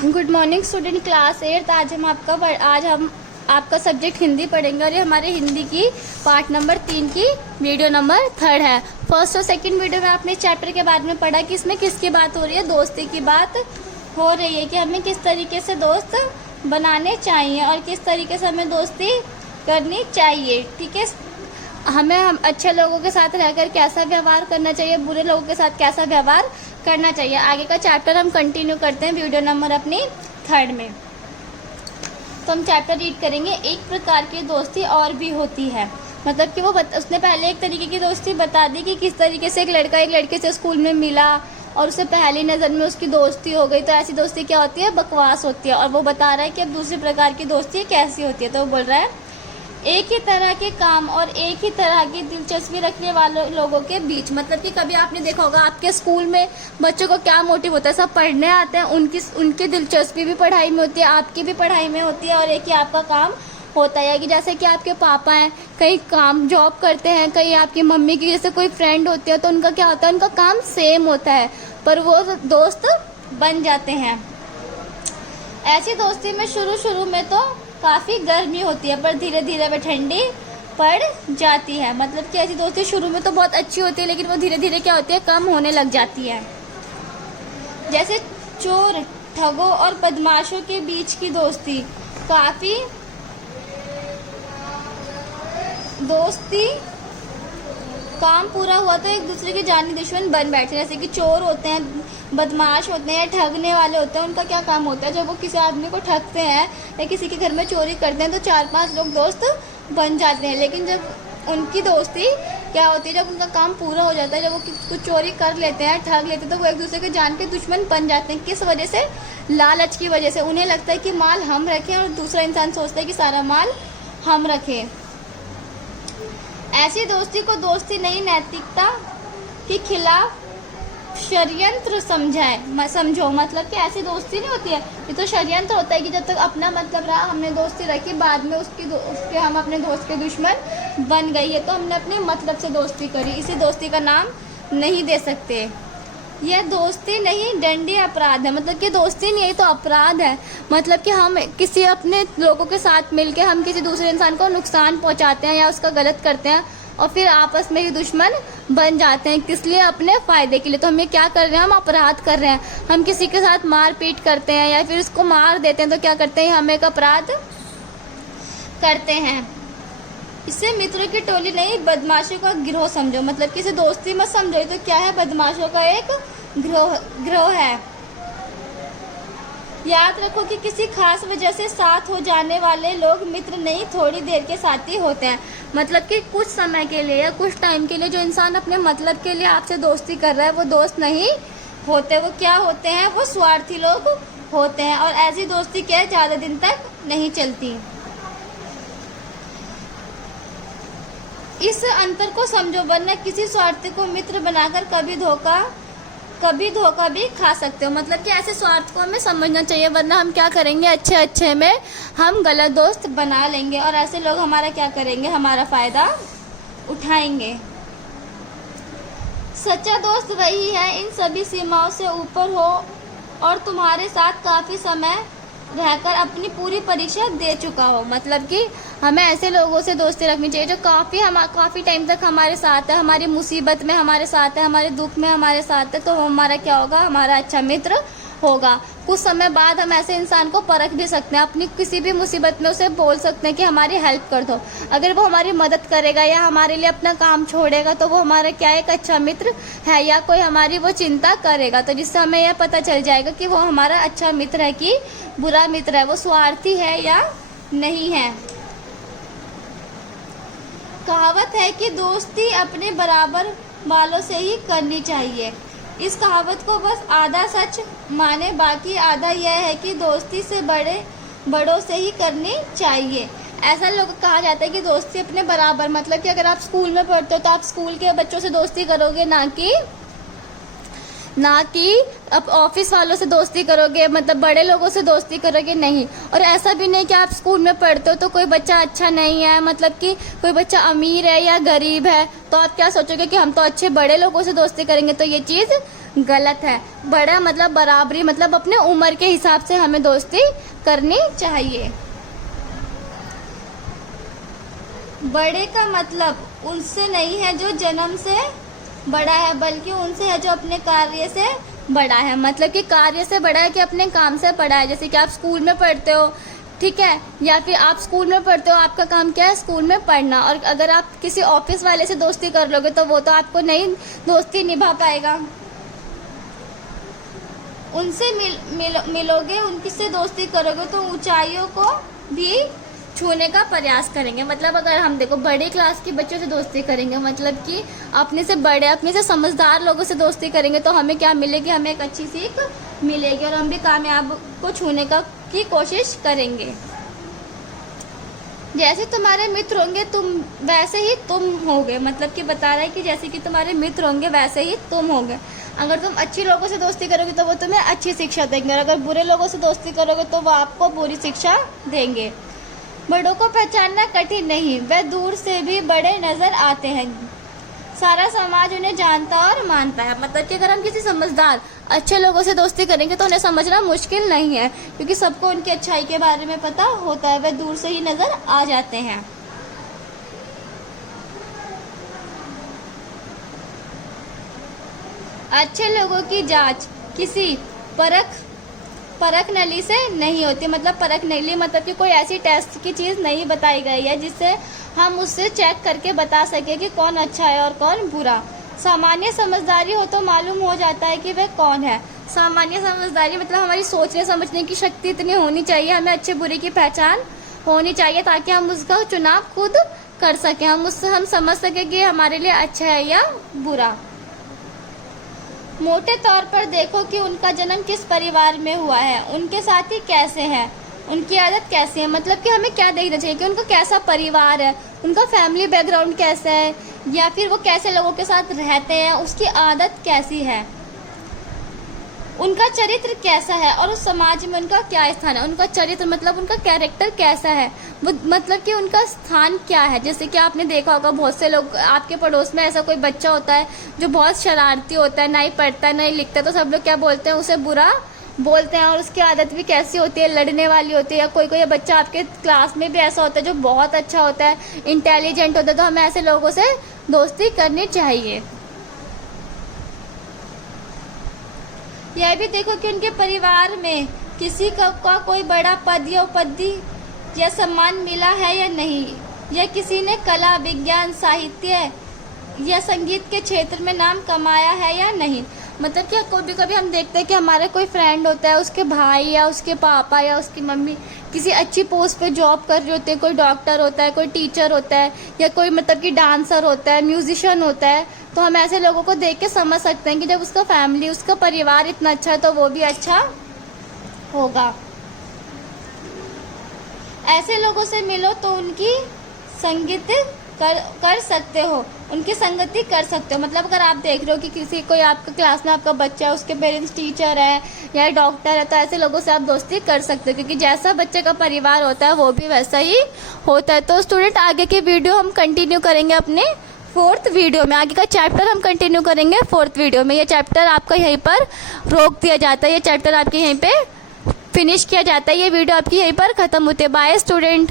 Good morning student class 8। आज हम आपका सब्जेक्ट हिंदी पढ़ेंगे और ये हमारे हिंदी की पार्ट नंबर 3 की वीडियो नंबर 3 है। फर्स्ट और सेकंड वीडियो में आपने चैप्टर के बारे में पढ़ा कि इसमें किसकी बात हो रही है, दोस्ती की बात हो रही है कि हमें किस तरीके से दोस्त बनाने चाहिए और किस तरीके से हमें दोस्ती करनी चाहिए। ठीक है, हम अच्छे लोगों के साथ रहकर कैसा व्यवहार करना चाहिए, बुरे लोगों के साथ कैसा व्यवहार करना चाहिए। आगे का चैप्टर हम कंटिन्यू करते हैं वीडियो नंबर अपनी 3 में। तो हम चैप्टर रीड करेंगे। एक प्रकार की दोस्ती और भी होती है, मतलब कि उसने पहले एक तरीके की दोस्ती बता दी कि किस तरीके से एक लड़का एक लड़के से स्कूल में मिला और उसे पहली नज़र में उसकी दोस्ती हो गई। तो ऐसी दोस्ती क्या होती है, बकवास होती है। और वो बता रहा है कि अब दूसरी प्रकार की दोस्ती कैसी होती है। तो वो बोल रहा है एक ही तरह के काम और एक ही तरह की दिलचस्पी रखने वाले लोगों के बीच, मतलब कि कभी आपने देखा होगा आपके स्कूल में बच्चों को क्या मोटिव होता है, सब पढ़ने आते हैं, उनकी दिलचस्पी भी पढ़ाई में होती है, आपकी भी पढ़ाई में होती है और एक ही आपका काम होता है। कि जैसे कि आपके पापा हैं, कहीं काम जॉब करते हैं, कहीं आपकी मम्मी की जैसे कोई फ्रेंड होती है, तो उनका क्या होता है, उनका काम सेम होता है पर वो दोस्त बन जाते हैं। ऐसी दोस्ती में शुरू में तो काफ़ी गर्मी होती है पर धीरे धीरे वह ठंडी पड़ जाती है। मतलब कि ऐसी दोस्ती शुरू में तो बहुत अच्छी होती है लेकिन वो धीरे धीरे क्या होती है, कम होने लग जाती है। जैसे चोर, ठगों और बदमाशों के बीच की दोस्ती काम पूरा हुआ तो एक दूसरे के जानी दुश्मन बन बैठे। जैसे कि चोर होते हैं, बदमाश होते हैं या ठगने वाले होते हैं, उनका क्या काम होता है, जब वो किसी आदमी को ठगते हैं या किसी के घर में चोरी करते हैं तो 4-5 लोग दोस्त बन जाते हैं। लेकिन जब उनकी दोस्ती क्या होती है, जब उनका काम पूरा हो जाता है, जब वो कुछ चोरी कर लेते हैं, ठग लेते हैं, तो वो एक दूसरे के जान के दुश्मन बन जाते हैं। किस वजह से, लालच की वजह से। उन्हें लगता है कि माल हम रखें और दूसरा इंसान सोचता है कि सारा माल हम रखें। ऐसी दोस्ती को दोस्ती नहीं, नैतिकता के खिलाफ षड्यंत्र समझो। मतलब कि ऐसी दोस्ती नहीं होती है, ये तो षड्यंत्र होता है कि जब तक अपना मतलब रहा हमने दोस्ती रखी, बाद में उसके हम अपने दोस्त के दुश्मन बन गई है तो हमने अपने मतलब से दोस्ती करी, इसी दोस्ती का नाम नहीं दे सकते। यह दोस्ती नहीं, दंडनीय अपराध है। मतलब कि दोस्ती नहीं है तो अपराध है। मतलब कि हम किसी अपने लोगों के साथ मिलके हम किसी दूसरे इंसान को नुकसान पहुंचाते हैं या उसका गलत करते हैं और फिर आपस में ही दुश्मन बन जाते हैं। किस लिए, अपने फ़ायदे के लिए। तो हमें क्या कर रहे हैं, हम अपराध कर रहे हैं। हम किसी के साथ मारपीट करते हैं या फिर उसको मार देते हैं तो क्या करते हैं, हम एक अपराध करते हैं। इसे मित्रों की टोली नहीं, बदमाशों का गिरोह समझो। मतलब कि इसे दोस्ती मत समझो, तो क्या है, बदमाशों का एक गिरोह है। याद रखो कि किसी खास वजह से साथ हो जाने वाले लोग मित्र नहीं, थोड़ी देर के साथी होते हैं। मतलब कि कुछ समय के लिए या कुछ टाइम के लिए जो इंसान अपने मतलब के लिए आपसे दोस्ती कर रहा है वो दोस्त नहीं होते। वो क्या होते हैं, वो स्वार्थी लोग होते हैं। और ऐसी दोस्ती क्या है, ज़्यादा दिन तक नहीं चलती। इस अंतर को समझो, वरना किसी स्वार्थी को मित्र बनाकर कभी धोखा भी खा सकते हो। मतलब कि ऐसे स्वार्थ को हमें समझना चाहिए, वरना हम क्या करेंगे, अच्छे में हम गलत दोस्त बना लेंगे और ऐसे लोग हमारा क्या करेंगे, हमारा फ़ायदा उठाएंगे। सच्चा दोस्त वही है इन सभी सीमाओं से ऊपर हो और तुम्हारे साथ काफ़ी समय रहकर अपनी पूरी परीक्षा दे चुका हो। मतलब कि हमें ऐसे लोगों से दोस्ती रखनी चाहिए जो काफ़ी टाइम तक हमारे साथ है, हमारी मुसीबत में हमारे साथ है, हमारे दुख में हमारे साथ है। तो हमारा क्या होगा, हमारा अच्छा मित्र होगा। कुछ समय बाद हम ऐसे इंसान को परख भी सकते हैं, अपनी किसी भी मुसीबत में उसे बोल सकते हैं कि हमारी हेल्प कर दो। अगर वो हमारी मदद करेगा या हमारे लिए अपना काम छोड़ेगा तो वो हमारा क्या एक अच्छा मित्र है या कोई हमारी वो चिंता करेगा। तो जिससे हमें यह पता चल जाएगा कि वो हमारा अच्छा मित्र है कि बुरा मित्र है, वो स्वार्थी है या नहीं है। कहावत है कि दोस्ती अपने बराबर वालों से ही करनी चाहिए। इस कहावत को बस आधा सच माने, बाकी आधा यह है कि दोस्ती से बड़ों से ही करनी चाहिए। ऐसा लोग कहा जाता है कि दोस्ती अपने बराबर, मतलब कि अगर आप स्कूल में पढ़ते हो तो आप स्कूल के बच्चों से दोस्ती करोगे, ना कि अब ऑफिस वालों से दोस्ती करोगे, मतलब बड़े लोगों से दोस्ती करोगे, नहीं। और ऐसा भी नहीं कि आप स्कूल में पढ़ते हो तो कोई बच्चा अच्छा नहीं है, मतलब कि कोई बच्चा अमीर है या गरीब है तो आप क्या सोचोगे कि हम तो अच्छे बड़े लोगों से दोस्ती करेंगे, तो ये चीज़ गलत है। बड़ा मतलब बराबरी, मतलब अपने उम्र के हिसाब से हमें दोस्ती करनी चाहिए। बड़े का मतलब उनसे नहीं है जो जन्म से बड़ा है, बल्कि उनसे है जो अपने कार्य से बड़ा है। मतलब कि कार्य से बड़ा है कि अपने काम से बड़ा है। जैसे कि आप स्कूल में पढ़ते हो, ठीक है, या फिर आप स्कूल में पढ़ते हो, आपका काम क्या है, स्कूल में पढ़ना। और अगर आप किसी ऑफिस वाले से दोस्ती कर लोगे तो वो तो आपको नहीं दोस्ती निभा पाएगा। उनसे मिलोगे, उनकी से दोस्ती करोगे तो ऊंचाइयों को भी छूने का प्रयास करेंगे। मतलब अगर हम देखो बड़ी क्लास के बच्चों से दोस्ती करेंगे, मतलब कि अपने से बड़े, अपने से समझदार लोगों से दोस्ती करेंगे तो हमें क्या मिलेगी, हमें एक अच्छी सीख मिलेगी और हम भी कामयाब को छूने की कोशिश करेंगे। जैसे तुम्हारे मित्र होंगे तुम वैसे ही तुम होगे। मतलब कि बता रहा है कि जैसे कि तुम्हारे मित्र होंगे वैसे ही तुम होगे। अगर तुम अच्छी लोगों से दोस्ती करोगे तो वो तुम्हें अच्छी शिक्षा देंगे, और अगर बुरे लोगों से दोस्ती करोगे तो वो आपको बुरी शिक्षा देंगे। बड़ों को पहचानना कठिन नहीं, वे दूर से भी बड़े नजर आते हैं। सारा समाज उन्हें जानता और मानता है। मतलब कि अगर हम किसी समझदार अच्छे लोगों से दोस्ती करेंगे तो उन्हें समझना मुश्किल नहीं है, क्योंकि सबको उनकी अच्छाई के बारे में पता होता है, वे दूर से ही नजर आ जाते हैं। अच्छे लोगों की जांच किसी परख नली से नहीं होती। मतलब परख नली मतलब कि कोई ऐसी टेस्ट की चीज़ नहीं बताई गई है जिससे हम उससे चेक करके बता सके कि कौन अच्छा है और कौन बुरा। सामान्य समझदारी हो तो मालूम हो जाता है कि वह कौन है। सामान्य समझदारी मतलब हमारी सोचने समझने की शक्ति इतनी होनी चाहिए, हमें अच्छे बुरे की पहचान होनी चाहिए ताकि हम उसका चुनाव खुद कर सकें। हम समझ सकें कि हमारे लिए अच्छा है या बुरा। मोटे तौर पर देखो कि उनका जन्म किस परिवार में हुआ है, उनके साथी कैसे हैं, उनकी आदत कैसी है। मतलब कि हमें क्या देखना चाहिए कि उनका कैसा परिवार है, उनका फैमिली बैकग्राउंड कैसा है, या फिर वो कैसे लोगों के साथ रहते हैं, उसकी आदत कैसी है, उनका चरित्र कैसा है और उस समाज में उनका क्या स्थान है। उनका चरित्र मतलब उनका कैरेक्टर कैसा है, वो मतलब कि उनका स्थान क्या है। जैसे कि आपने देखा होगा बहुत से लोग आपके पड़ोस में ऐसा कोई बच्चा होता है जो बहुत शरारती होता है, नहीं पढ़ता नहीं लिखता, तो सब लोग क्या बोलते हैं, उसे बुरा बोलते हैं। और उसकी आदत भी कैसी होती है, लड़ने वाली होती है। या कोई कोई बच्चा आपके क्लास में भी ऐसा होता है जो बहुत अच्छा होता है, इंटेलिजेंट होता है, तो हमें ऐसे लोगों से दोस्ती करनी चाहिए। यह भी देखो कि उनके परिवार में किसी का कोई बड़ा पद या उपाधि या सम्मान मिला है या नहीं, या किसी ने कला विज्ञान साहित्य या संगीत के क्षेत्र में नाम कमाया है या नहीं। मतलब कि कभी कभी हम देखते हैं कि हमारा कोई फ्रेंड होता है, उसके भाई या उसके पापा या उसकी मम्मी किसी अच्छी पोस्ट पे जॉब कर रहे होते हैं, कोई डॉक्टर होता है, कोई टीचर होता है, या कोई मतलब कि डांसर होता है, म्यूजिशियन होता है। तो हम ऐसे लोगों को देख के समझ सकते हैं कि जब उसका फैमिली, उसका परिवार इतना अच्छा है तो वो भी अच्छा होगा। ऐसे लोगों से मिलो तो उनकी संगति कर सकते हो, उनकी संगति कर सकते हो। मतलब अगर आप देख रहे हो कि किसी कोई आपके क्लास में आपका बच्चा है, उसके पेरेंट्स टीचर है या डॉक्टर है, तो ऐसे लोगों से आप दोस्ती कर सकते हो, क्योंकि जैसा बच्चे का परिवार होता है वो भी वैसा ही होता है। तो स्टूडेंट आगे की वीडियो हम कंटिन्यू करेंगे अपने 4th वीडियो में। आगे का चैप्टर हम कंटिन्यू करेंगे 4th वीडियो में। ये चैप्टर आपका यहीं पर रोक दिया जाता है, ये चैप्टर आपके यहीं पे फिनिश किया जाता है, ये वीडियो आपकी यहीं पर खत्म होती है। Bye student.